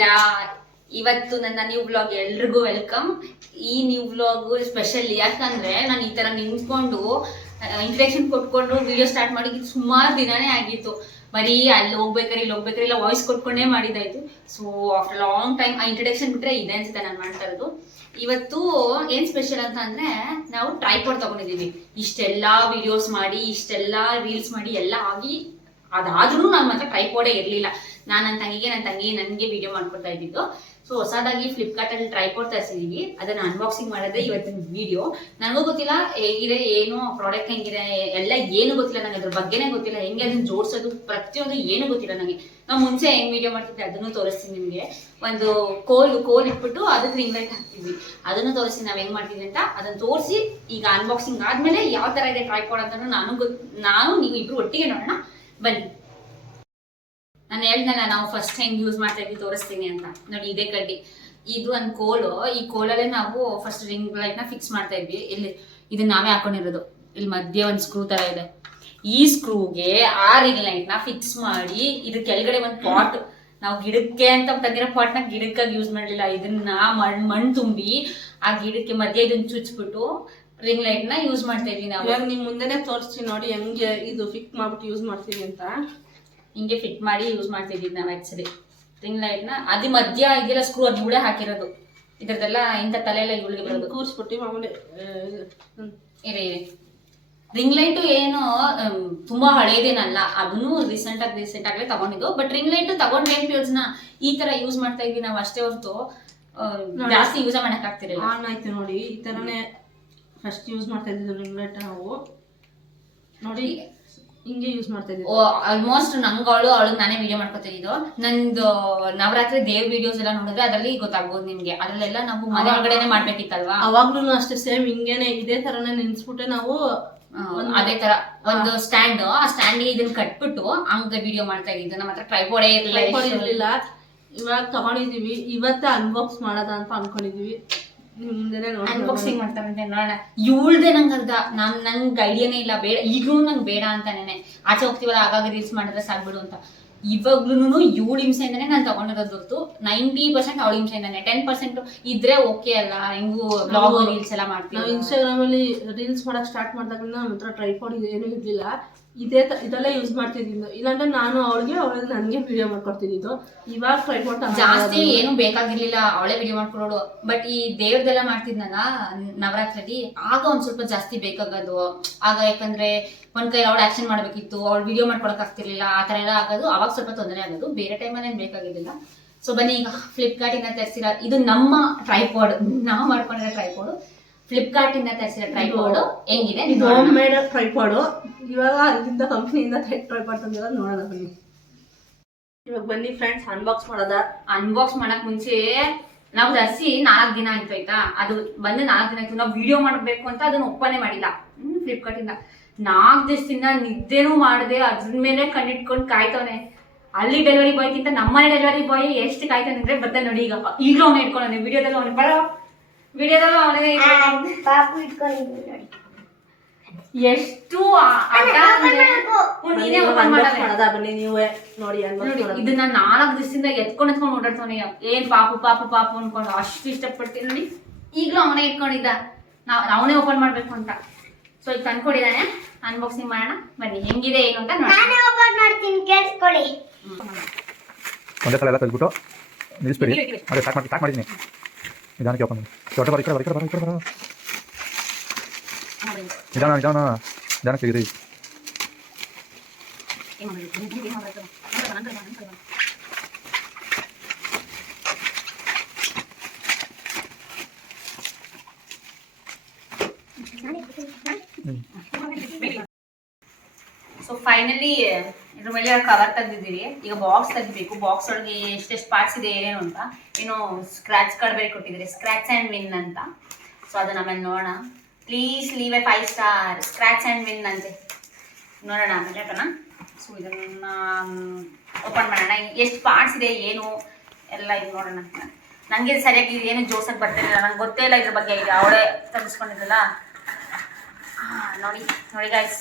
ಹೇಗಿದ್ದೀರಾ? ಇವತ್ತು ನನ್ನ ನ್ಯೂ ಬ್ಲಾಗ್ ಎಲ್ರಿಗೂ ವೆಲ್ಕಮ್. ಈ ನ್ಯೂ ಬ್ಲಾಗ್ ಸ್ಪೆಷಲ್ ಯಾಕಂದ್ರೆ ನಾನು ಈ ತರ ನಿಂತ್ಕೊಂಡು ಇಂಟ್ರಡಕ್ಷನ್ ಕೊಟ್ಕೊಂಡು ವಿಡಿಯೋ ಸ್ಟಾರ್ಟ್ ಮಾಡಿ ಸುಮಾರು ದಿನಾನೇ ಆಗಿತ್ತು. ಬರೀ ಅಲ್ಲಿ ಹೋಗ್ಬೇಕಾರೆ ಇಲ್ಲಿ ಹೋಗ್ಬೇಕಾರೆ ಇಲ್ಲ ವಾಯ್ಸ್ ಕೊಟ್ಕೊಂಡೇ ಮಾಡಿದಾಯ್ತು. ಸೊ ಆಫ್ಟರ್ ಲಾಂಗ್ ಟೈಮ್ ಆ ಇಂಟ್ರಡಕ್ಷನ್ ಬಿಟ್ರೆ ಇದೆ ಅನ್ಸುತ್ತೆ ನಾನು ಮಾಡ್ತಾ ಇರೋದು. ಇವತ್ತು ಏನ್ ಸ್ಪೆಷಲ್ ಅಂತ ಅಂದ್ರೆ ನಾವು ಟ್ರೈಪಾಡ್ ತಗೊಂಡಿದೀವಿ. ಇಷ್ಟೆಲ್ಲಾ ವಿಡಿಯೋಸ್ ಮಾಡಿ ಇಷ್ಟೆಲ್ಲಾ ರೀಲ್ಸ್ ಮಾಡಿ ಎಲ್ಲ ಆಗಿ ಅದಾದ್ರೂ ನನ್ನ ಮಾತ್ರ ಟ್ರೈಪಾಡೇ ಇರ್ಲಿಲ್ಲ. ನನ್ನ ತಂಗಿ ನನಗೆ ವಿಡಿಯೋ ಮಾಡ್ಕೊಡ್ತಾ ಇದ್ದಿದ್ದು. ಸೊ ಹೊಸದಾಗಿ ಫ್ಲಿಪ್ಕಾರ್ಟ್ ಅಲ್ಲಿ ಟ್ರೈಪಾಡ್ ತರಿಸಿದೀವಿ. ಅದನ್ನ ಅನ್ಬಾಕ್ಸಿಂಗ್ ಮಾಡೋದೇ ಇವತ್ತಿನ ವಿಡಿಯೋ. ನನಗೂ ಗೊತ್ತಿಲ್ಲ ಹೇಗಿದೆ ಏನು ಪ್ರಾಡಕ್ಟ್ ಹೆಂಗಿದೆ ಎಲ್ಲ ಏನು ಗೊತ್ತಿಲ್ಲ. ನಂಗೆ ಅದ್ರ ಬಗ್ಗೆನೇ ಗೊತ್ತಿಲ್ಲ. ಹೆಂಗೆ ಅದನ್ನ ಜೋಡಿಸೋದು ಪ್ರತಿಯೊಂದು ಏನು ಗೊತ್ತಿಲ್ಲ ನನಗೆ. ನಾವು ಮುಂಚೆ ಹೆಂಗ್ ವಿಡಿಯೋ ಮಾಡ್ತಿದ್ದೆ ಅದನ್ನು ತೋರಿಸ್ತೀನಿ ನಿಮ್ಗೆ. ಒಂದು ಕೋಲ್ ಇಟ್ಬಿಟ್ಟು ಅದಕ್ಕೆ ರಿಂಗ್ ಲೈಟ್ ಹಾಕ್ತಿದ್ವಿ. ಅದನ್ನು ತೋರಿಸ್ತೀನಿ ನಾವ್ ಹೆಂಗ್ ಮಾಡ್ತಿದ್ವಿ ಅಂತ. ಅದನ್ನ ತೋರಿಸಿ ಈಗ ಅನ್ಬಾಕ್ಸಿಂಗ್ ಆದ್ಮೇಲೆ ಯಾವ ತರ ಇದೆ ಟ್ರೈಪಾಡ್ ಅಂತ ನಾನು ನೀವು ಇಬ್ರು ಒಟ್ಟಿಗೆ ನೋಡೋಣ ಬನ್ನಿ. ನಾನು ಹೇಳ್ದಲ್ಲ ನಾವು ಫಸ್ಟ್ ಹೆಂಗ್ ಯೂಸ್ ಮಾಡ್ತಾ ಇದ್ವಿ ತೋರಿಸ್ತೀನಿ ಅಂತ. ನೋಡಿ ಇದೇ ಕಡ್ಡಿ, ಇದು ಒಂದು ಕೋಲು. ಈ ಕೋಲಲ್ಲೇ ನಾವು ಫಸ್ಟ್ ರಿಂಗ್ ಲೈಟ್ ನ ಫಿಕ್ಸ್ ಮಾಡ್ತಾ ಇದ್ವಿ. ಇಲ್ಲಿ ಇದನ್ನ ನಾವೇ ಹಾಕೊಂಡಿರೋದು. ಇಲ್ಲಿ ಮಧ್ಯೆ ಒಂದು ಸ್ಕ್ರೂ ತರ ಇದೆ. ಈ ಸ್ಕ್ರೂಗೆ ಆ ರಿಂಗ್ ಲೈಟ್ ನ ಫಿಕ್ಸ್ ಮಾಡಿ ಇದ್ರ ಕೆಳಗಡೆ ಒಂದು ಪಾಟ್, ನಾವು ಗಿಡಕ್ಕೆ ಅಂತ ತಂದಿರೋ ಪಾಟ್ ನ ಗಿಡಕ್ಕಾಗಿ ಯೂಸ್ ಮಾಡ್ಲಿಲ್ಲ. ಇದನ್ನ ಮಣ್ಣು ತುಂಬಿ ಆ ಗಿಡಕ್ಕೆ ಮಧ್ಯೆ ಇದನ್ನ ಚುಚ್ಬಿಟ್ಟು ರಿಂಗ್ ಲೈಟ್ ನ ಯೂಸ್ ಮಾಡ್ತಾ ಇದ್ವಿ ನಾವು. ಇವಾಗ ನಿಮ್ ಮುಂದೆನೆ ತೋರಿಸ್ತೀನಿ ನೋಡಿ ಹೆಂಗೆ ಇದು ಫಿಕ್ಸ್ ಮಾಡ್ಬಿಟ್ಟು ಯೂಸ್ ಮಾಡ್ತೀವಿ ಅಂತ. ಹಿಂಗೆ ಫಿಟ್ ಮಾಡಿ ಯೂಸ್ ಮಾಡ್ತಿದ್ವಿ ನಾವು ಆಕ್ಚುಲಿ ರಿಂಗ್ ಲೈಟ್ ನ. ಅದಿ ಮಧ್ಯ ಇದೆಲ್ಲ ಸ್ಕ್ರೂ ಅದು ಇವಳೇ ಹಾಕಿರೋದು. ಇದ್ರದೆಲ್ಲ ಇಂಥ ತಲೆ ಎಲ್ಲ ಇವಳಿಗೆ ಬರೋದು. ಕೂರ್ಸ್ಬಿಟ್ಟು ಮಾಮೂಲಿ ಇರಿ ರಿಂಗ್ ಲೈಟ್ ಏನು ತುಂಬಾ ಹಳೇದೇನಲ್ಲ, ಅದನ್ನು ರೀಸೆಂಟ್ ಆಗಲೇ ತಗೊಂಡಿದ್ದು. ಬಟ್ ರಿಂಗ್ ಲೈಟ್ ತಗೊಂಡ್ರೆ ಏನ್ ಪ್ರಯೋಜನ, ಈ ತರ ಯೂಸ್ ಮಾಡ್ತಾ ಇದ್ವಿ ನಾವು ಅಷ್ಟೇ ಹೊರತು ಜಾಸ್ತಿ ಯೂಸ್ ಮಾಡಕ್ ಆಗ್ತಿರಲಿಲ್ಲ. ಆನ್ ಆಯ್ತು ನೋಡಿ, ಈ ತರನೇ ಫಸ್ಟ್ ಯೂಸ್ ಮಾಡ್ತಾ ಇದ್ದಿದ್ದು ರಿಂಗ್ ಲೈಟ್. ನಾವು ನೋಡಿ ಹಿಂಗೆ ಯೂಸ್ ಮಾಡ್ತಾ ಇದ್ದೀವಿ. ಆಲ್ಮೋಸ್ಟ್ ಅವಳಿಗೆ ನಾನೇ ವಿಡಿಯೋ ಮಾಡ್ಕೊತಿದ್ದು. ನಂದು ನವರಾತ್ರಿ ದೇವ್ ವಿಡಿಯೋಸ್ ಎಲ್ಲ ನೋಡಿದ್ರೆ ಅದರಲ್ಲಿ ಗೊತ್ತಾಗ್ಬೋದು ನಿಮ್ಗೆ. ಅದ್ರಲ್ಲೆಲ್ಲ ನಾವು ಮನೆ ಒಳಗಡೆನೆ ಮಾಡ್ಬೇಕಿತ್ತಲ್ವಾ. ಅವಾಗ್ಲೂ ಅಷ್ಟೇ ಸೇಮ್ ಹಿಂಗೇನೆ ಇದೇ ತರನೇ ನಿನ್ಸ್ಬಿಟ್ಟೆ ನಾವು ಅದೇ ತರ ಒಂದು ಸ್ಟ್ಯಾಂಡ್, ಆ ಸ್ಟ್ಯಾಂಡ್ ಇದನ್ನ ಕಟ್ಬಿಟ್ಟು ಹಂಗ ವಿಡಿಯೋ ಮಾಡ್ತಾ ಇದ್ದಿದ್ದು. ನಮ್ಮ ಹತ್ರ ಟ್ರೈಪಾಡೇ ಇರ್ಲಿಲ್ಲ. ಇವಾಗ ತಗೊಂಡಿದೀವಿ. ಇವತ್ತೇ ಅನ್ಬಾಕ್ಸ್ ಮಾಡೋದ ಅಂತ ಅನ್ಕೊಂಡಿದೀವಿ. ಅನ್ಬಾಕ್ಸಿಂಗ್ ಮಾಡ್ತಾರಂತೆ ನೋಡೋಣ. ಇವಳ್ದೆ ನಂಗೆ ಅರ್ಧ ನಂಗೆ ಐಡಿಯಾನೇ ಇಲ್ಲ. ಬೇಡ ಈಗ್ಲೂ ನಂಗೆ ಬೇಡ ಅಂತಾನೆ. ಆಚೆ ಹೋಗ್ತೀವಲ್ಲ ಆಗಾಗ ರೀಲ್ಸ್ ಮಾಡಿದ್ರೆ ಸಾಕ್ಬಿಡು ಅಂತ. ಇವಾಗ್ಲೂ ಇವಳ ಹಿಂಸೆಯಿಂದಾನೆ ನಾನು ತಗೊಂಡಿರೋದು ಹೊರತು 90% ಅವಳ ಹಿಂಸೆಯಿಂದಾನೆ. 10% ಇದ್ರೆ ಓಕೆ ಅಲ್ಲ, ಹೆಂಗು ಬ್ಲಾಗ್ ರೀಲ್ಸ್ ಎಲ್ಲ ಮಾಡ್ತೀವಿ. ನಾವು ಇನ್ಸ್ಟಾಗ್ರಾಮ್ ಅಲ್ಲಿ ರೀಲ್ಸ್ ಮಾಡಕ್ ಸ್ಟಾರ್ಟ್ ಮಾಡಿದಾಗಲಿಂದ ನಮ್ಮ ಹತ್ರ ಟ್ರೈಪಾಡ್ ಏನು ಇರ್ಲಿಲ್ಲ. ಇದೆಲ್ಲ ಯೂಸ್ ಮಾಡ್ತಿದ್ದು. ಇಲ್ಲಾಂದ್ರೆ ನಾನು ಅವಳಿಗೆ ನನಗೆ ವಿಡಿಯೋ ಮಾಡ್ಕೊಡ್ತಿದ್ದು. ಇವಾಗ ಟ್ರೈಪಾಡ್ ಜಾಸ್ತಿ ಏನು ಬೇಕಾಗಿರ್ಲಿಲ್ಲ, ಅವಳೇ ವಿಡಿಯೋ ಮಾಡ್ಕೊಡೋಳು. ಬಟ್ ಈ ದೇವ್ರದೆಲ್ಲ ಮಾಡ್ತಿದ್ನಲ್ಲ ನವರಾತ್ರಿ, ಆಗ ಒಂದ್ ಸ್ವಲ್ಪ ಜಾಸ್ತಿ ಬೇಕಾಗೋದು. ಆಗ ಯಾಕಂದ್ರೆ ಒಂದ್ ಕೈ ಅವಳು ಆಕ್ಷನ್ ಮಾಡ್ಬೇಕಿತ್ತು, ಅವಳು ವಿಡಿಯೋ ಮಾಡ್ಕೊಳಕ್ ಆಗ್ತಿರ್ಲಿಲ್ಲ. ಆ ತರ ಎಲ್ಲ ಆಗೋದು. ಅವಾಗ ಸ್ವಲ್ಪ ತೊಂದರೆ ಆಗೋದು. ಬೇರೆ ಟೈಮಲ್ಲಿ ಏನ್ ಬೇಕಾಗಿರ್ಲಿಲ್ಲ. ಸೊ ಬನ್ನಿ, ಈಗ ಫ್ಲಿಪ್ಕಾರ್ಟ್ ಇಂದ ತರಿಸಿರೋ ಇದು ನಮ್ಮ ಟ್ರೈಪಾಡ್, ನಾವು ಮಾಡ್ಕೊಂಡಿರೋ ಟ್ರೈಪಾಡ್. ಫ್ಲಿಪ್ಕಾರ್ಟ್ ಇಂದ ತರಿಸಿರೋ ಟ್ರೈಪಾಡ್ ಹೆಂಗಿದೆ, ಹೋಮ್ ಮೇಡ್ ಟ್ರೈಪಾಡ್. ಇವಾಗ ಅಲ್ಲಿಂದ ಕಂಪ್ನಿಯಿಂದ ಟ್ರೈಪಾಡ್ ತಂದಿರೋದು ನೋಡೋಣ ಬನ್ನಿ. ಇವಾಗ ಬನ್ನಿ ಫ್ರೆಂಡ್ಸ್, ಅನ್ಬಾಕ್ಸ್ ಮಾಡೋದ. ಅನ್ಬಾಕ್ಸ್ ಮಾಡಕ್ ಮುಂಚೆ ನಾವು ತರಿಸಿ 4 ದಿನ ಆಯ್ತು ಆಯ್ತಾ. ಅದು ಬಂದು 4 ದಿನ ಆಯ್ತು. ನಾವು ವಿಡಿಯೋ ಮಾಡ್ಬೇಕು ಅಂತ ಅದನ್ನ ಒಪ್ಪನೆ ಮಾಡಿಲ್ಲ ಫ್ಲಿಪ್ಕಾರ್ಟ್ ಇಂದ. 4 ದಿವಸದಿಂದ ನಿದ್ದೆನೂ ಮಾಡದೆ ಅದ್ರ ಮೇಲೆ ಕಣ್ಣಿಟ್ಕೊಂಡು ಕಾಯ್ತವನೆ. ಅಲ್ಲಿ ಡೆಲಿವರಿ ಬಾಯ್ ಗಿಂತ ನಮ್ಮನೆ ಡೆಲಿವರಿ ಬಾಯ್ ಎಷ್ಟು ಕಾಯ್ತಾನೆ ಅಂದ್ರೆ ಬರ್ತಾನೆ ನೋಡಿ. ಈಗಲೂ ಅವನೇ ಇಟ್ಕೊಂಡವನೆ. ವಿಡಿಯೋದಲ್ಲೂ ಅವನೇ ಬರೋ, ವಿಡಿಯೋದಲ್ಲೂ ಅವನೇ ಎಷ್ಟು ಬನ್ನಿ ನೀವೇ ನೋಡಿ. ಇದನ್ನ 4 ದಿವಸದಿಂದ ಎತ್ಕೊಂಡು ಓಡಾಡ್ತಾನೆ. ಏನ್ ಪಾಪು ಪಾಪು ಪಾಪು ಅನ್ಕೊಂಡು ಅಷ್ಟು ಇಷ್ಟಪಡ್ತೀನಿ ನೋಡಿ. ಈಗಲೂ ಅವನೇ ಇಟ್ಕೊಂಡಿದ್ದ, ಅವನೇ ಓಪನ್ ಮಾಡ್ಬೇಕು ಅಂತ. ಸೊ ಈಗ ತಂದ್ಕೊಡಿದಾನೆ, ಅನ್ಬಾಕ್ಸಿಂಗ್ ಮಾಡೋಣ ಬನ್ನಿ. ಹೆಂಗಿದೆ ಏನು ಅಂತ ಕೇಳಿಸ್ಕೊಳ್ಳಿ. ಒಂದೇ ಸಲ ಎಲ್ಲ ತೆಗೆದ್ಬಿಟ್ಟು ನಿಲ್ಲಿಸ್ಬೇಡಿ. ಅದೇ ಸ್ಟಾರ್ಟ್ ಮಾಡಿದ್ದೀನಿ. ನಿಧಾನಕ್ಕೆ ಓಪನ್ ಮಾಡಿ. ಬರ ನಿಧಾನಕ್ಕೆ ತೆಗೀರಿ. ಸೊ ಫೈನಲಿ ಇದ್ರ ಮೇಲೆ ಕವರ್ ತೆಗ್ದಿದ್ದೀವಿ. ಈಗ ಬಾಕ್ಸ್ ತೆಗಿಬೇಕು. ಬಾಕ್ಸ್ ಒಳಗೆ ಎಷ್ಟೆಷ್ಟು ಪಾರ್ಟ್ಸ್ ಇದೆ ಏನೇನು ಅಂತ. ಏನೋ ಸ್ಕ್ರಾಚ್ ಕಾರ್ಡ್ ಬೇರೆ ಕೊಟ್ಟಿದ್ದಾರೆ, ಸ್ಕ್ರಾಚ್ ಆ್ಯಂಡ್ ವಿನ್ ಅಂತ. ಸೊ ಅದನ್ನ ಆಮೇಲೆ ನೋಡೋಣ. Please leave A 5 star. Scratch and win ಅಂತೆ. ನೋಡೋಣ ಆಮೇಲೆ ಆಯ್ತಾನ. ಸೊ ಇದನ್ನ ಓಪನ್ ಮಾಡೋಣ. ಎಷ್ಟು ಪಾರ್ಟ್ಸ್ ಇದೆ ಏನು ಎಲ್ಲ ಇದು ನೋಡೋಣ. ನನಗೆ ಸರಿಯಾಗಿ ಏನು ಜೋಡ್ಸಕ್ಕೆ ಬರ್ತಿರಲಿಲ್ಲ, ನಂಗೆ ಗೊತ್ತೇ ಇಲ್ಲ ಇದ್ರ ಬಗ್ಗೆ. ಈಗ ಅವಳೇ ತೆಗೆಸ್ಕೊಂಡಿದ್ದಲ್ಲ. ನೋಡಿ ನೋಡಿ ಗೈಸ್,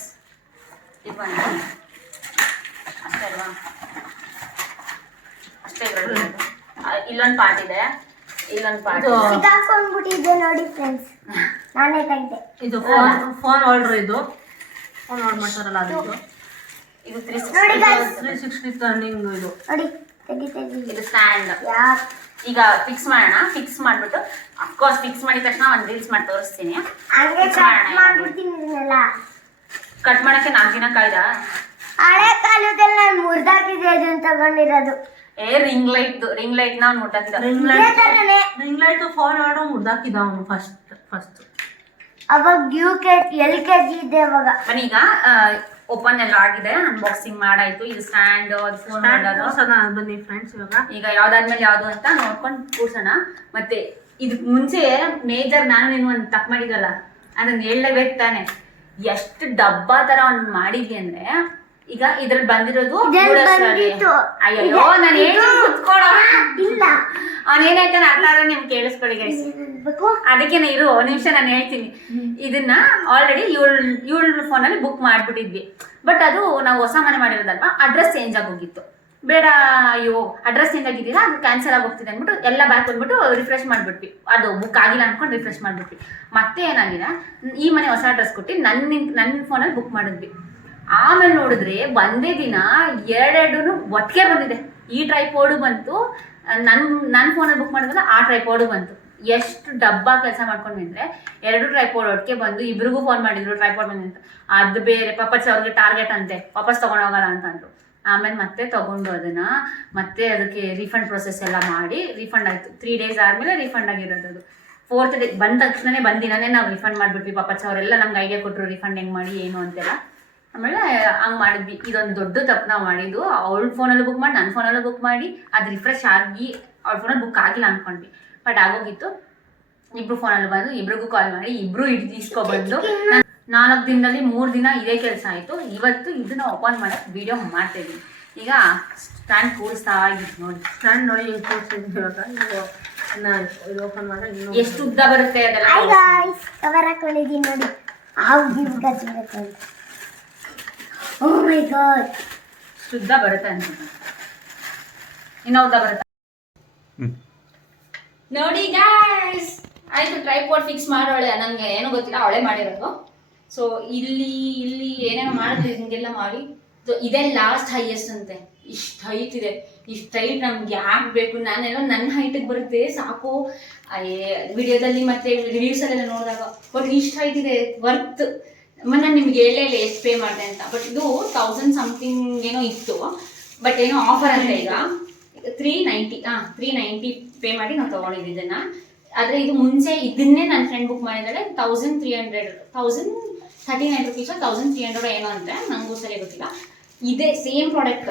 ಇದು ಬಂದು ಅಷ್ಟೇ ಅಲ್ವಾ, ಅಷ್ಟೇ ಇರೋದು. ಇಲ್ಲೊಂದು ಪಾರ್ಟ್ ಇದೆ, ಇಲ್ಲೊಂದು ಪಾರ್ಟ್ ಇದು- ಇದೆ. ಸಿಕ್ಕಾಕೊಂಡ್ಬಿಟ್ಟಿದ್ದೆ ನೋಡಿ ಫ್ರೆಂಡ್ಸ್, ನಾನೇ ತೆಗ್ದೆ. ಇದು ಫೋನ್ ಹೋಲ್ಡರ್, ಇದು ಫೋನ್ ಹೋಲ್ಡ್ ಮಾಡ್ತಾರಲ್ಲ ಅದು. ಇದು ನೋಡಿ guys. 360 ಟರ್ನಿಂಗ್ ಇದು. ನೋಡಿ ತೆಗಿ ಇದು ಸ್ಟ್ಯಾಂಡ್. ಯಾಕೆ ಈಗ ಫಿಕ್ಸ್ ಮಾಡೋಣ. ಫಿಕ್ಸ್ ಮಾಡ್ಬಿಟ್ಟು ಅಫ್ಕೋರ್ಸ್ ಫಿಕ್ಸ್ ಮಾಡಿದ ತಕ್ಷಣ ಒಂದು ರೀಲ್ಸ್ ಮಾಡಿ ತೋರಿಸ್ತೀನಿ. ಹಂಗೆ Fix ಕಟ್ ಮಾಡೋಣ. ಮಾಡ್ಬಿಡ್ತೀನಿ ಇದನ್ನೆಲ್ಲ. ಕಟ್ ಮಾಡಕ್ಕೆ 4 ದಿನ ಕಾಯ್ದ. ಹಳೆ ಕಾಲದಲ್ಲಿ ನಾನು ಮುರಿದಾಕಿದ್ದೆ ಅದನ್ನ ತಗೊಂಡಿರೋದು. ರಿಂಗ್ ಲೈಟ್ ನ ಮುಟ್ಟಾಕಿದ. ರಿಂಗ್ ಇದೇ ಲೈಟ್ ತರನೇ ಫೋನ್ ಹೋಲ್ಡರ್ ಮುರ್ದಾಕಿದ ಅವನು ಫಸ್ಟ್. ಅವಾಗ LKG ಇದ್ದೆ ಅವಾಗ. ಬನ್ನಿ ಈಗ ಓಪನ್ ಎಲ್ಲ ಆಗಿದೆ, ಅನ್ಬಾಕ್ಸಿಂಗ್ ಮಾಡಾಯ್ತು. ಇದು ಸ್ಟ್ಯಾಂಡ್, ಫೋನ್ ಬನ್ನಿ ಫ್ರೆಂಡ್ಸ್, ಇವಾಗ ಈಗ ಯಾವ್ದಾದ್ಮೇಲೆ ಯಾವ್ದು ಅಂತ ನೋಡ್ಕೊಂಡು ಕೂರ್ಸೋಣ. ಮತ್ತೆ ಇದಕ್ ಮುಂಚೆ ಮೇಜರ್ ನಾನು ನೀನು ಒಂದು ತಪ್ಪು ಮಾಡಿದಲ್ಲ, ಅದನ್ನ ಹೇಳಲೇಬೇಕು ತಾನೆ. ಎಷ್ಟು ಡಬ್ಬಾ ತರ ಅವ್ನು ಮಾಡಿದ್ವಿ ಅಂದ್ರೆ, ಈಗ ಇದ್ರಲ್ಲಿ ಬಂದಿರೋದು ಇದ್ರಲ್ಲಿ ಬಂದಿತ್ತು. ಅಯ್ಯೋ ನಾನು ಹೇಳಿ ಕುತ್ಕೊಳ್ಳೋ. ಇಲ್ಲ ಅವನೇನ್ ಹೇಳ್ತಾನೆ ಅರ್ಥ ಆದ್ರೆ ನಿಮ್ಗೆ ಕೇಳಿಸ್ಕೊಳ್ಳಿ ಗೈಸ್. ಬೇಕು ಅದಕ್ಕೆ ಇರು ಒಂದ್ ನಿಮಿಷ ನಾನು ಹೇಳ್ತೀನಿ. ಇದನ್ನ ಆಲ್ರೆಡಿ ಇವಳ ಫೋನಲ್ಲಿ ಬುಕ್ ಮಾಡ್ಬಿಟ್ಟಿದ್ವಿ. ಬಟ್ ಅದು ನಾವು ಹೊಸ ಮನೆ ಮಾಡಿರೋದಲ್ವಾ, ಅಡ್ರೆಸ್ ಚೇಂಜ್ ಆಗೋಗಿತ್ತು. ಬೇಡ, ಅಯ್ಯೋ ಅಡ್ರೆಸ್ ಚೇಂಜ್ ಆಗಿದ್ದೀರಾ, ಅದು ಕ್ಯಾನ್ಸಲ್ ಆಗೋಗ್ತಿದೆ ಅಂದ್ಬಿಟ್ಟು ಎಲ್ಲ ಬ್ಯಾಕ್ ಬಂದ್ಬಿಟ್ಟು ರಿಫ್ರೆಶ್ ಮಾಡ್ಬಿಟ್ವಿ. ಅದು ಬುಕ್ ಆಗಿಲ್ಲ ಅನ್ಕೊಂಡು ರಿಫ್ರೆಶ್ ಮಾಡ್ಬಿಟ್ವಿ. ಮತ್ತೆ ಏನಾಗಿದೆ, ಈ ಮನೆ ಹೊಸ ಅಡ್ರೆಸ್ ಕೊಟ್ಟು ನನ್ನ ಫೋನಲ್ಲಿ ಬುಕ್ ಮಾಡಿದ್ವಿ. ಆಮೇಲೆ ನೋಡಿದ್ರೆ ಒಂದೇ ದಿನ ಎರಡೆರಡು ಒಟ್ಟಿಗೆ ಬಂದಿದೆ. ಈ ಟ್ರೈಪೋರ್ಡು ಬಂತು, ನನ್ನ ಫೋನಲ್ಲಿ ಬುಕ್ ಮಾಡಿದ್ರೆ ಆ ಟ್ರೈಪೋರ್ಡು ಬಂತು. ಎಷ್ಟು ಡಬ್ಬಾ ಕೆಲಸ ಮಾಡ್ಕೊಂಡ್ವಿ ಅಂದ್ರೆ, 2 ಟ್ರೈಪೋರ್ಡ್ ಒಟ್ಟಿಗೆ ಬಂದು ಇಬ್ರಿಗೂ ಫೋನ್ ಮಾಡಿದ್ರು ಟ್ರೈಪೋರ್ಡ್ ಬಂದು ಅಂತ. ಅದು ಬೇರೆ ಪಾಪಚ್ಚ ಅವ್ರಿಗೆ ಟಾರ್ಗೆಟ್ ಅಂತೆ, ವಾಪಸ್ ತಗೊಂಡೋಗಲ್ಲ ಅಂತಂದ್ರು. ಆಮೇಲೆ ಮತ್ತೆ ತಗೊಂಡು ಅದನ್ನ ಮತ್ತೆ ಅದಕ್ಕೆ ರೀಫಂಡ್ ಪ್ರೊಸೆಸ್ ಎಲ್ಲ ಮಾಡಿ ರೀಫಂಡ್ ಆಯ್ತು. 3 days ಆದ್ಮೇಲೆ ರೀಫಂಡ್ ಆಗಿರೋದು. ಅದು 4th ಡೇ ಬಂದ ತಕ್ಷಣನೇ ಬಂದಿನೇ ನಾವು ರೀಫಂಡ್ ಮಾಡ್ಬಿಟ್ವಿ. ಪಾಪಚ್ಚ ಅವರೆಲ್ಲ ನಮ್ಗೆ ಐಡಿಯಾ ಕೊಟ್ಟರು ರೀಫಂಡ್ ಹೆಂಗ್ ಮಾಡಿ ಏನು ಅಂತೆಲ್ಲ. ಆಮೇಲೆ ಹಂಗೆ ಮಾಡಿದ್ವಿ. ಇದೊಂದು ದೊಡ್ಡ ತಪ್ಪು ನಾವು ಮಾಡಿದ್ದು. ಅವಳ ಫೋನಲ್ಲೂ ಬುಕ್ ಮಾಡಿ, ನನ್ನ ಫೋನಲ್ಲೂ ಬುಕ್ ಮಾಡಿ, ಅದು ರಿಫ್ರೆಶ್ ಆಗಿ ಅವಳ ಫೋನಲ್ಲಿ ಬುಕ್ ಆಗಿಲ್ಲ ಅನ್ಕೊಂಡ್ವಿ. ಬಟ್ ಆಗೋಗಿತ್ತು. ಇಬ್ರು ಫೋನಲ್ಲಿ ಬಂದು ಇಬ್ರಿಗೂ ಕಾಲ್ ಮಾಡಿ ಇಬ್ರು ಇಸ್ಕೊಬಂದು 4 ದಿನದಲ್ಲಿ 3 ದಿನ ಇದೇ ಕೆಲಸ ಆಯಿತು. ಇವತ್ತು ಇದನ್ನ ಓಪನ್ ಮಾಡಕ್ಕೆ ವಿಡಿಯೋ ಮಾಡ್ತಾ ಇದ್ದೀನಿ. ಈಗ ಸ್ಟ್ಯಾಂಡ್ ಕೂರಿಸ್ತಾ ಇದ್ದೀನಿ ನೋಡಿ. ಸ್ಟ್ಯಾಂಡ್ ನೋಡಿ ಇದು ಓಪನ್ ಮಾಡಿ ಎಷ್ಟು ಉದ್ದ ಬರುತ್ತೆ ಅದೆಲ್ಲ. ಹಾಯ್ ಗಾಯ್ಸ್, ಕವರ್ ಹಾಕೊಂಡಿದ್ದೀನಿ ನೋಡಿ. ಓ ಮೈ ಗಾಡ್, ಉದ್ದ ಬರುತ್ತೆ ಅನ್ಸುತ್ತೆ. ಇನ್ನೂ ಉದ್ದ ಬರುತ್ತೆ ನೋಡಿ ಗಾಯ್ಸ್. ಆಯ್ತು, ಟ್ರೈಪೋರ್ಡ್ ಫಿಕ್ಸ್ ಮಾಡೋಳೆ. ನಂಗೆ ಏನೂ ಗೊತ್ತಿಲ್ಲ, ಅವಳೇ ಮಾಡಿರೋದು. ಸೊ ಇಲ್ಲಿ ಏನೇನೋ ಮಾಡಿದ್ವಿ, ಹಿಂಗೆಲ್ಲ ಮಾಡಿ. ಇದೇ ಲಾಸ್ಟ್ ಹೈಯೆಸ್ಟ್ ಅಂತೆ. ಇಷ್ಟು ಹೈಟ್ ಇದೆ. ಇಷ್ಟು ಹೈಟ್ ನಮ್ಗೆ ಯಾಕೆ ಬೇಕು? ನಾನೆಲ್ಲೋ ನನ್ನ ಹೈಟಿಗೆ ಬರುತ್ತೆ ಸಾಕು ವಿಡಿಯೋದಲ್ಲಿ ಮತ್ತೆ ರಿವ್ಯೂಸಲ್ಲೆಲ್ಲ ನೋಡಿದಾಗ. ಬಟ್ ಇಷ್ಟು ಹೈಟ್ ಇದೆ, ವರ್ತ್. ನಾನು ನಿಮ್ಗೆ ಹೇಳೇ ಇಲ್ಲ ಎಷ್ಟು ಪೇ ಮಾಡಿದೆ ಅಂತ. ಬಟ್ ಇದು 1000 ಸಮಥಿಂಗ್ ಏನೋ ಇತ್ತು. ಬಟ್ ಏನೋ ಆಫರ್ ಅಂತ ಈಗ 390 ಪೇ ಮಾಡಿ ನಾವು ತೊಗೊಂಡಿದ್ದು ಇದನ್ನ. ಆದರೆ ಇದು ಮುಂಚೆ ಇದನ್ನೇ ನನ್ನ ಫ್ರೆಂಡ್ ಬುಕ್ ಮಾಡಿದ್ದಾಳೆ 1039 ರುಪೀಸು 1300 ಏನೋ ಅಂತ, ನನಗೂ ಸರಿ ಗೊತ್ತಿಲ್ಲ. ಇದೇ ಸೇಮ್ ಪ್ರಾಡಕ್ಟ್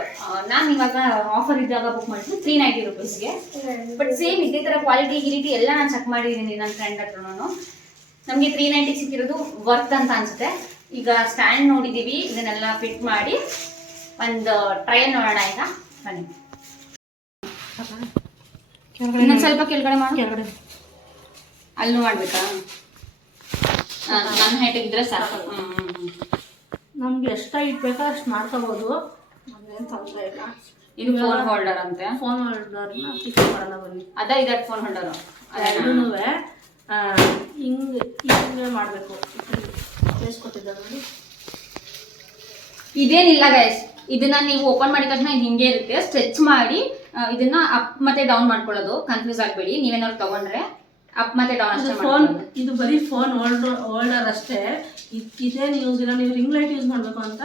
ನಾನು ಇವಾಗ ಆಫರ್ ಇದ್ದಾಗ ಬುಕ್ ಮಾಡಿದ್ದು 390 ರುಪೀಸ್ಗೆ. ಬಟ್ ಸೇಮ್ ಇದೇ ಥರ ಕ್ವಾಲಿಟಿ ಎಲ್ಲ ನಾನು ಚೆಕ್ ಮಾಡಿದ್ದೀನಿ ನನ್ನ ಫ್ರೆಂಡ್ ಹತ್ರನೂ. ನಮಗೆ 390 ಸಿಕ್ಕಿರೋದು ವರ್ತ್ ಅಂತ ಅನ್ಸುತ್ತೆ. ಈಗ ಸ್ಟ್ಯಾಂಡ್ ನೋಡಿದ್ದೀವಿ, ಇದನ್ನೆಲ್ಲ ಫಿಟ್ ಮಾಡಿ ಒಂದು ಟ್ರಯಲ್ ನೋಡೋಣ. ಈಗ ಬನ್ನಿ, ಇನ್ನೊಂದು ಸ್ವಲ್ಪ ಕೆಳಗಡೆ ಮಾಡಿ. ಕೆಳಗಡೆ ಅಲ್ಲೂ ಮಾಡ್ಬೇಕಾ? ನನ್ನ ಹೈಟ್ ಇದ್ರೆ ಸಾಕು. ನಮ್ಗೆ ಎಷ್ಟು ಹೈಟ್ ಬೇಕೋ ಅಷ್ಟು ಮಾಡ್ಕೋಬೋದು, ಅದೇನು ತೊಂದರೆ ಇಲ್ಲ. ಇದು ಫೋನ್ ಹೋಲ್ಡರ್ ಅಂತೆ. ಫೋನ್ ಹೋಲ್ಡರ್ನ ಫಿಕ್ಸ್ ಮಾಡೋಣ ಬನ್ನಿ. ಇದೆ ಫೋನ್ ಹೋಲ್ಡರು. ಎರಡೂ ಹಿಂಗೆ ಮಾಡಬೇಕು. ಬೇಯಿಸ್ಕೊತಿದ್ದ ನೋಡಿ. ಇದೇನಿಲ್ಲ ಗೈಸ್, ಇದನ್ನ ನೀವು ಓಪನ್ ಮಾಡಿದ ತಕ್ಷಣ ಇದು ಹಿಂಗೆ ಇರುತ್ತೆ. ಸ್ಟ್ರೆಚ್ ಮಾಡಿ ಇದನ್ನ ಅಪ್ ಮತ್ತೆ ಡೌನ್ ಮಾಡ್ಕೊಳ್ಳೋದು. ಕನ್ಫ್ಯೂಸ್ ಆಗಬೇಡಿ, ನೀವೇನಾದ್ರು ತಗೊಂಡ್ರೆ ಅಪ್ ಮತ್ತೆ ಡೌನ್ ಅಷ್ಟೇ ಫೋನ್. ಇದು ಬರೀ ಫೋನ್ ಹೋಲ್ಡರ್ ಅಷ್ಟೇ. ಇದೇನು ಯೂಸ್ ಇಲ್ಲ. ನೀವು ರಿಂಗ್ ಲೈಟ್ ಯೂಸ್ ಮಾಡಬೇಕು ಅಂತ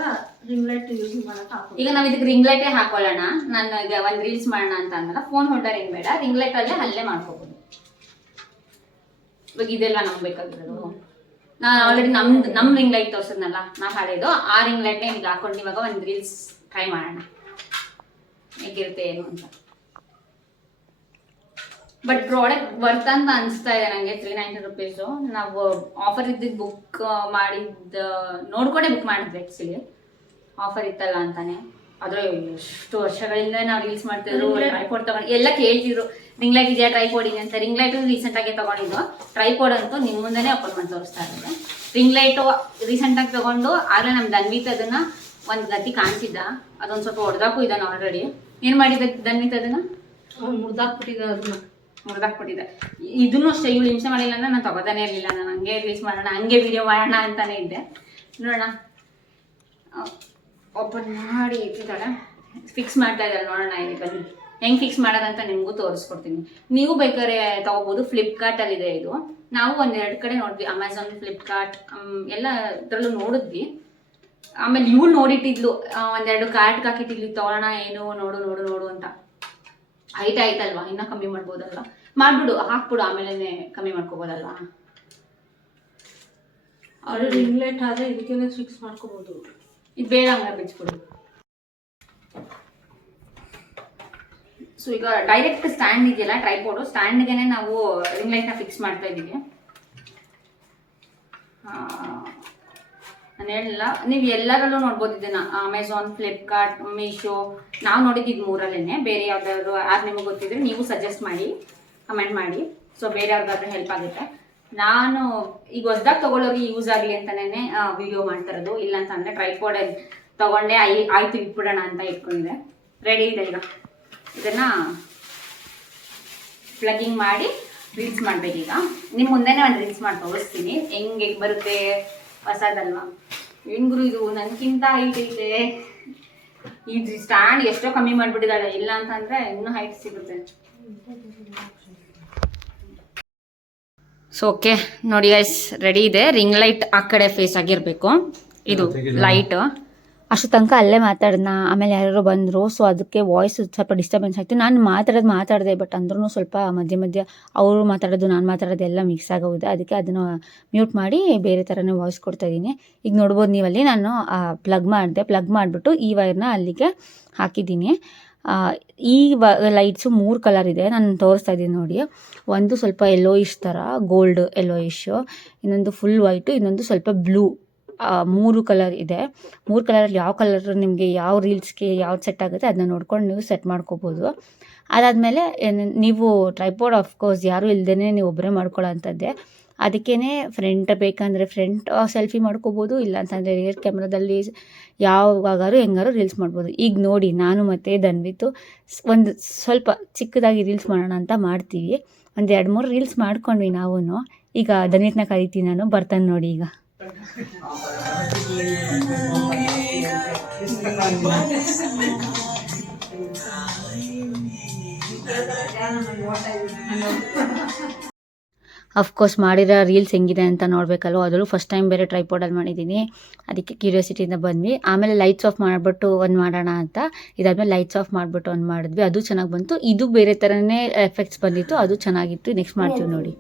ರಿಂಗ್ ಲೈಟ್ ಯೂಸ್ ಮಾಡಕ್ಕೆ ಹಾಕೋ. ಈಗ ನಾವು ಇದಕ್ಕೆ ರಿಂಗ್ ಲೈಟೇ ಹಾಕೊಳ್ಳೋಣ. ನಾನು ಈಗ ಒಂದು ರೀಲ್ಸ್ ಮಾಡೋಣ ಅಂತ ಅಂದಲ್ಲ, ಫೋನ್ ಹೋಲ್ಡರ್ ಏನು ಬೇಡ, ರಿಂಗ್ ಲೈಟ್ ಅಲ್ಲೇ ಮಾಡ್ಕೋಬಹುದು. ಇವಾಗ ಇದೆಲ್ಲ ನಮ್ಗೆ ಬೇಕಾಗಿರೋದು. ನಾನು ಆಲ್ರೆಡಿ ನಮ್ಮ ರಿಂಗ್ ಲೈಟ್ ತೋರಿಸಿದ್ನಲ್ಲ, ನಾವು ಹಾಡಿದ್ದು ಆ ರಿಂಗ್ ಲೈಟ್ನೇ ಈಗ ಹಾಕೊಂಡು ಇವಾಗ ಒಂದು ರೀಲ್ಸ್ ಟ್ರೈ ಮಾಡೋಣ ಹೇಗಿರುತ್ತೆ ಏನು ಅಂತ. ಬಟ್ ಪ್ರಾಡಕ್ಟ್ ವರ್ತ್ ಅಂತ ಅನಿಸ್ತಾ ಇದೆ ನನಗೆ. 390 ರುಪೀಸು. ನಾವು ಆಫರ್ ಇದ್ದಿದ್ದು ಬುಕ್ ಮಾಡಿದ್ದ ನೋಡ್ಕೊಂಡೆ ಬುಕ್ ಮಾಡಿದ್ವಿ. ಆ್ಯಕ್ಚುಲಿ ಆಫರ್ ಇತ್ತಲ್ಲ ಅಂತಾನೆ. ಆದರೆ ಎಷ್ಟು ವರ್ಷಗಳಿಂದ ನಾವು ರೀಲ್ಸ್ ಮಾಡ್ತಿದ್ರು. ಟ್ರೈಪೋರ್ಡ್ ತಗೊಂಡು ಎಲ್ಲ ಕೇಳ್ತಿದ್ರು, ರಿಂಗ್ ಲೈಟ್ ಇದೆಯಾ, ಟ್ರೈಪೋರ್ಡ್ ಇದೆ ಅಂತ. ರಿಂಗ್ ಲೈಟು ರೀಸೆಂಟಾಗಿ ತೊಗೊಂಡಿದ್ದು. ಟ್ರೈಪೋರ್ಡ್ ಅಂತೂ ನಿಮ್ಮ ಮುಂದೆನೇ ಓಪನ್ ಮಾಡಿ ತೋರಿಸ್ತಾ ಇದ್ದಾರೆ. ರಿಂಗ್ ಲೈಟು ರೀಸೆಂಟಾಗಿ ತೊಗೊಂಡು ಆಗಲೇ ನಮ್ಮ ಧನ್ವಿತ್ ಅದನ್ನು ಒಂದು ಗತಿ ಕಾಣಿಸಿದ್ದ. ಅದೊಂದು ಸ್ವಲ್ಪ ಹೊಡೆದಾಕು ಇದ್ದಾನೆ ಆಲ್ರೆಡಿ. ಏನು ಮಾಡಿದ್ದೆ ಧನ್ವಿತ್ ಅದನ್ನು? ಮುರಿದಾಕ್ಬಿಟ್ಟಿದ್ದಾರೆ ಅದನ್ನ. ಮುರಿದಾಕ್ಬಿಟ್ಟಿದೆ. ಇದನ್ನು ಅಷ್ಟೇ, ಇವಳು ಹಿಂಸೆ ಮಾಡಿಲ್ಲ ಅಂದ್ರೆ ನಾನು ತಗೋತಾನೆ ಇರಲಿಲ್ಲ. ನಾನು ಹಂಗೆ ರೀಲ್ಸ್ ಮಾಡೋಣ, ಹಂಗೆ ವಿಡಿಯೋ ಮಾಡೋಣ ಅಂತಾನೆ ಇದ್ದೆ. ನೋಡೋಣ, ಓಪನ್ ಮಾಡಿ ಇಟ್ಟಿದ್ದಾಳೆ, ಫಿಕ್ಸ್ ಮಾಡ್ತಾ ಇದ್ದಾಳೆ. ನೋಡೋಣ ಇಲ್ಲಿ ಬನ್ನಿ ಹೆಂಗೆ ಫಿಕ್ಸ್ ಮಾಡೋದಂತ ನಿಮಗೂ ತೋರಿಸ್ಕೊಡ್ತೀನಿ. ನೀವು ಬೇಕಾದ್ರೆ ತಗೋಬೋದು. ಫ್ಲಿಪ್ಕಾರ್ಟಲ್ಲಿದೆ ಇದು. ನಾವು ಒಂದೆರಡು ಕಡೆ ನೋಡಿದ್ವಿ, ಅಮೆಝಾನ್, ಫ್ಲಿಪ್ಕಾರ್ಟ್ ಎಲ್ಲ ಇದರಲ್ಲೂ ನೋಡಿದ್ವಿ. ಆಮೇಲೆ ಇವಳು ನೋಡಿಟ್ಟಿದ್ಲು, ಒಂದೆರಡು ಕಾರ್ಟ್ಗೆ ಹಾಕಿಟ್ಟಿದ್ಲು, ತಗೋಣ ಏನು ನೋಡು ನೋಡು ನೋಡು ಅಂತ. ಹೈಟ್ ಆಯ್ತಲ್ವಾ, ಇನ್ನೂ ಕಮ್ಮಿ ಮಾಡ್ಬೋದಲ್ವ? ಮಾಡ್ಬಿಡು, ಹಾಕ್ಬಿಡು, ಆಮೇಲೆ ಕಮ್ಮಿ ಮಾಡ್ಕೋಬೋದಲ್ವಾ? ಅವ್ರು ರಿಂಗ್ ಲೈಟ್ ಆದರೆ ಇದಕ್ಕೇನೆ ಫಿಕ್ಸ್ ಮಾಡ್ಕೋಬೋದು. ಇದು ಬೇಡ, ಹಂಗೆ ಬಿಚ್ಬಿಡು. ಸೊ ಈಗ ಡೈರೆಕ್ಟ್ ಸ್ಟ್ಯಾಂಡ್ ಇದೆಯಲ್ಲ, ಟ್ರೈಪೋಡು ಸ್ಟ್ಯಾಂಡ್ಗೆ ನಾವು ರಿಂಗ್ ಲೈಟ್ನ ಫಿಕ್ಸ್ ಮಾಡ್ತಾ ಇದ್ದೀವಿ. ನಾನು ಹೇಳಿಲ್ಲ, ನೀವು ಎಲ್ಲರಲ್ಲೂ ನೋಡ್ಬೋದು ಇದನ್ನ. ಅಮೆಝಾನ್, ಫ್ಲಿಪ್ಕಾರ್ಟ್, ಮೀಶೋ, ನಾವು ನೋಡಿದ್ದು ಮೂರಲ್ಲೇ. ಬೇರೆ ಯಾವ್ದಾದ್ರು ಆ್ಯಪ್ ನಿಮಗೆ ಗೊತ್ತಿದ್ರೆ ನೀವು ಸಜೆಸ್ಟ್ ಮಾಡಿ, ಕಮೆಂಟ್ ಮಾಡಿ. ಸೊ ಬೇರೆ ಯಾವ್ದಾದ್ರು ಹೆಲ್ಪ್ ಆಗುತ್ತೆ. ನಾನು ಈಗ ಹೊಸ್ದಾಗಿ ತೊಗೊಳ್ಳೋರಿಗೆ ಯೂಸ್ ಆಗಲಿ ಅಂತಲೇ ವಿಡಿಯೋ ಮಾಡ್ತಾ ಇರೋದು. ಇಲ್ಲ ಅಂತಂದರೆ ಟ್ರೈಪೋಡಲ್ಲಿ ತೊಗೊಂಡೆ ಆಯ್ತು ಇಟ್ಬಿಡೋಣ ಅಂತ ಇಟ್ಕೊಂಡಿದ್ದೆ. ರೆಡಿ ಇದೆ. ಈಗ ಇದನ್ನು ಪ್ಲಗಿಂಗ್ ಮಾಡಿ ರೀಲ್ಸ್ ಮಾಡಬೇಕೀಗ. ನಿಮ್ಮ ಮುಂದೆನೇ ಒಂದು ರೀಲ್ಸ್ ಮಾಡಿ ತೋರಿಸ್ತೀನಿ ಹೆಂಗೆ ಬರುತ್ತೆ. ಹೊಸದಲ್ವಾ ಏನು ಗುರು ಇದು, ನನಗಿಂತ ಹೈಟ್ ಐತೆ. ಇದು ಸ್ಟ್ಯಾಂಡ್ ಎಷ್ಟೋ ಕಮ್ಮಿ ಮಾಡಿಬಿಟ್ಟಿದ್ದಾಳೆ. ಇಲ್ಲ ಅಂತಂದರೆ ಇನ್ನೂ ಹೈಟ್ ಸಿಗುತ್ತೆ. ಸೊ ಓಕೆ ನೋಡಿ ಗೈಸ್, ರೆಡಿ ಇದೆ. ರಿಂಗ್ ಲೈಟ್ ಆ ಕಡೆ ಫೇಸ್ ಆಗಿರಬೇಕು. ಇದು ಲೈಟ್ ಅಷ್ಟು ತನಕ ಅಲ್ಲೇ ಮಾತಾಡಿದ್ನ. ಆಮೇಲೆ ಯಾರು ಬಂದರು, ಸೊ ಅದಕ್ಕೆ ವಾಯ್ಸ್ ಸ್ವಲ್ಪ ಡಿಸ್ಟರ್ಬೆನ್ಸ್ ಆಯಿತು. ನಾನು ಮಾತಾಡಿದೆ, ಬಟ್ ಅಂದ್ರೂ ಸ್ವಲ್ಪ ಮಧ್ಯೆ ಅವರು ಮಾತಾಡೋದು ನಾನು ಮಾತಾಡೋದು ಎಲ್ಲ ಮಿಕ್ಸ್ ಆಗೋಗಿದೆ. ಅದಕ್ಕೆ ಅದನ್ನು ಮ್ಯೂಟ್ ಮಾಡಿ ಬೇರೆ ಥರನೇ ವಾಯ್ಸ್ ಕೊಡ್ತಾಯಿದ್ದೀನಿ. ಈಗ ನೋಡ್ಬೋದು ನೀವಲ್ಲಿ ನಾನು ಪ್ಲಗ್ ಮಾಡಿಬಿಟ್ಟು ಈ ವೈರ್ನ ಅಲ್ಲಿಗೆ ಹಾಕಿದ್ದೀನಿ. ಈ ಲೈಟ್ಸು 3 ಕಲರ್ ಇದೆ, ನಾನು ತೋರಿಸ್ತಾ ಇದ್ದೀನಿ ನೋಡಿ. ಒಂದು ಸ್ವಲ್ಪ ಯೆಲ್ಲೋಯಿಶ್ ಥರ, ಗೋಲ್ಡ್ ಯೆಲ್ಲೋಯಿಶು, ಇನ್ನೊಂದು ಫುಲ್ ವೈಟು, ಇನ್ನೊಂದು ಸ್ವಲ್ಪ ಬ್ಲೂ. 3 ಕಲರ್ ಇದೆ. 3 ಕಲರಲ್ಲಿ ಯಾವ ಕಲರ್ ನಿಮಗೆ ಯಾವ ರೀಲ್ಸ್ಗೆ ಯಾವ್ದು ಸೆಟ್ ಆಗುತ್ತೆ ಅದನ್ನ ನೋಡ್ಕೊಂಡು ನೀವು ಸೆಟ್ ಮಾಡ್ಕೋಬೋದು. ಅದಾದಮೇಲೆ ನೀವು ಟ್ರೈಪೋಡ್ ಆಫ್ಕೋರ್ಸ್ ಯಾರೂ ಇಲ್ಲದೇ ನೀವು ಒಬ್ಬರೇ ಮಾಡ್ಕೊಳ್ಳೋ ಅಂಥದ್ದೇ. ಅದಕ್ಕೇ ಫ್ರಂಟ್ ಬೇಕಂದರೆ ಫ್ರಂಟ್ ಸೆಲ್ಫಿ ಮಾಡ್ಕೋಬೋದು. ಇಲ್ಲ ಅಂತಂದರೆ ರಿಯರ್ ಕ್ಯಾಮ್ರಾದಲ್ಲಿ ಯಾವಾಗಾರು ಹೆಂಗಾರು ರೀಲ್ಸ್ ಮಾಡ್ಬೋದು. ಈಗ ನೋಡಿ, ನಾನು ಮತ್ತು ಧನ್ವಿತು ಒಂದು ಸ್ವಲ್ಪ ಚಿಕ್ಕದಾಗಿ ರೀಲ್ಸ್ ಮಾಡೋಣ ಅಂತ ಮಾಡ್ತೀವಿ. ಒಂದು 2-3 ರೀಲ್ಸ್ ಮಾಡ್ಕೊಂಡ್ವಿ ನಾವು. ಈಗ ಧನ್ವಿತ್ನ ಕರಿತೀನಿ ನಾನು, ಬರ್ತಾನೆ ನೋಡಿ ಈಗ. ಅಫ್ಕೋರ್ಸ್ ಮಾಡಿರೋ ರೀಲ್ಸ್ ಹೆಂಗಿದೆ ಅಂತ ನೋಡಬೇಕಲ್ವ. ಅದರಲ್ಲೂ ಫಸ್ಟ್ ಟೈಮ್ ಬೇರೆ ಟ್ರೈಪೋಡಲ್ಲಿ ಮಾಡಿದ್ದೀನಿ, ಅದಕ್ಕೆ ಕ್ಯೂರಿಯಾಸಿಟಿಯಿಂದ ಬಂದ್ವಿ. ಆಮೇಲೆ ಲೈಟ್ಸ್ ಆಫ್ ಮಾಡಿಬಿಟ್ಟು ಒಂದು ಮಾಡೋಣ ಅಂತ, ಇದಾದಮೇಲೆ ಲೈಟ್ಸ್ ಆಫ್ ಮಾಡಿಬಿಟ್ಟು ಒಂದು ಮಾಡಿದ್ವಿ. ಅದು ಚೆನ್ನಾಗಿ ಬಂತು. ಇದು ಬೇರೆ ಥರನೇ ಎಫೆಕ್ಟ್ಸ್ ಬಂದಿತ್ತು, ಅದು ಚೆನ್ನಾಗಿತ್ತು. ನೆಕ್ಸ್ಟ್ ಮಾಡ್ತೀವಿ ನೋಡಿ.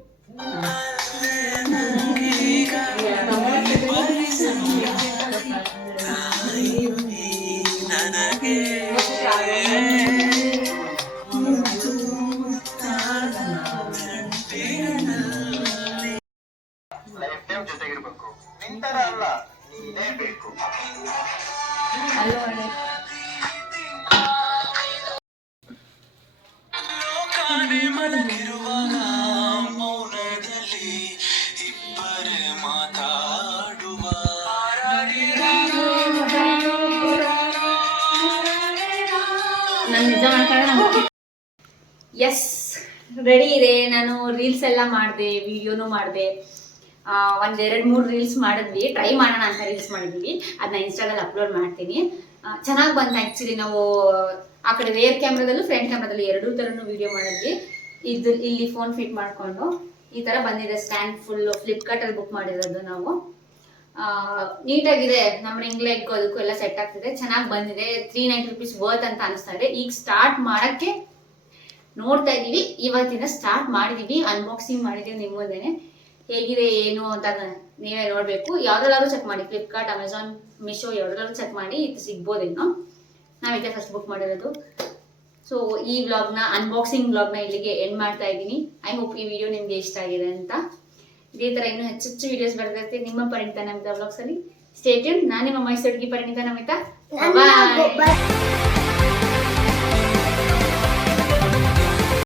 ಎಸ್, ರೆಡಿ ಇದೆ. ನಾನು ರೀಲ್ಸ್ ಎಲ್ಲ ಮಾಡಿದೆ, ವಿಡಿಯೋನೂ ಮಾಡಿದೆ. 1-2-3 ರೀಲ್ಸ್ ಮಾಡಿದ್ವಿ. ಟ್ರೈ ಮಾಡೋಣ ಅಂತ ರೀಲ್ಸ್ ಮಾಡಿದ್ವಿ. ಅದನ್ನ ಇನ್ಸ್ಟಾದಲ್ಲಿ ಅಪ್ಲೋಡ್ ಮಾಡ್ತೀನಿ. ಚೆನ್ನಾಗಿ ಬಂತು ಆ್ಯಕ್ಚುಲಿ. ನಾವು ಆ ಕಡೆ ರೇರ್ ಕ್ಯಾಮ್ರಾದಲ್ಲೂ ಫ್ರಂಟ್ ಕ್ಯಾಮ್ರಾದಲ್ಲಿ ಎರಡೂ ಥರನೂ ವೀಡಿಯೋ ಮಾಡಿದ್ವಿ. ಇಲ್ಲಿ ಫೋನ್ ಫಿಟ್ ಮಾಡಿಕೊಂಡು ಈ ಥರ ಬಂದಿದೆ ಸ್ಟ್ಯಾಂಡ್. ಫುಲ್ಲು ಫ್ಲಿಪ್ಕಾರ್ಟಲ್ಲಿ ಬುಕ್ ಮಾಡಿರೋದು ನಾವು. ನೀಟಾಗಿದೆ. ನಮ್ಮ ರಿಂಗ್ ಲೈಟ್ ಅದಕ್ಕೂ ಎಲ್ಲ ಸೆಟ್ ಆಗ್ತಿದೆ, ಚೆನ್ನಾಗಿ ಬಂದಿದೆ. 390 rupees ವರ್ತ್ ಅಂತ ಅನಿಸ್ತಾ ಇದೆ. ಈಗ ಸ್ಟಾರ್ಟ್ ಮಾಡೋಕ್ಕೆ ನೋಡ್ತಾ ಇದ್ದೀವಿ. ಇವತ್ತಿನ ಸ್ಟಾರ್ಟ್ ಮಾಡಿದ್ದೀವಿ, ಅನ್ಬಾಕ್ಸಿಂಗ್ ಮಾಡಿದ್ದೀವಿ. ನಿಮ್ಮ ಮುಂದೆನೆ ಹೇಗಿದೆ ಏನು ಅಂತ ನೀವೇ ನೋಡಬೇಕು. ಯಾವ್ದ್ರಲ್ಲಾದ್ರೂ ಚೆಕ್ ಮಾಡಿ, ಫ್ಲಿಪ್ಕಾರ್ಟ್, ಅಮೆಝಾನ್, ಮೀಶೋ ಯಾವ್ದ್ರಲ್ಲಾದ್ರೂ ಚೆಕ್ ಮಾಡಿ, ಇದು ಸಿಗ್ಬೋದೇನೋ. ನಾವಿದೆ ಫಸ್ಟ್ ಬುಕ್ ಮಾಡಿರೋದು. ಸೊ ಈ ವ್ಲಾಗ್ನ, ಅನ್ಬಾಕ್ಸಿಂಗ್ ವ್ಲಾಗ್ನ ಇಲ್ಲಿಗೆ ಎಂಡ್ ಮಾಡ್ತಾ ಇದ್ದೀನಿ. ಐ ಹೋಪ್ ಈ ವಿಡಿಯೋ ನಿಮಗೆ ಇಷ್ಟ ಆಗಿದೆ ಅಂತ. ಇದೇ ಥರ ಇನ್ನೂ ಹೆಚ್ಚು ವಿಡಿಯೋಸ್ ಬರ್ತಿರುತ್ತೆ ನಿಮ್ಮ ಪರಿಣಿತ ನಮಿತಾ ವ್ಲಾಗ್ಸಲ್ಲಿ. Stay tune. ನಾನು ನಿಮ್ಮ ಮೈಸೂರಿಗೆ ಪರಿಣಿತ ನಮಿತಾ. ಬಾಯ್.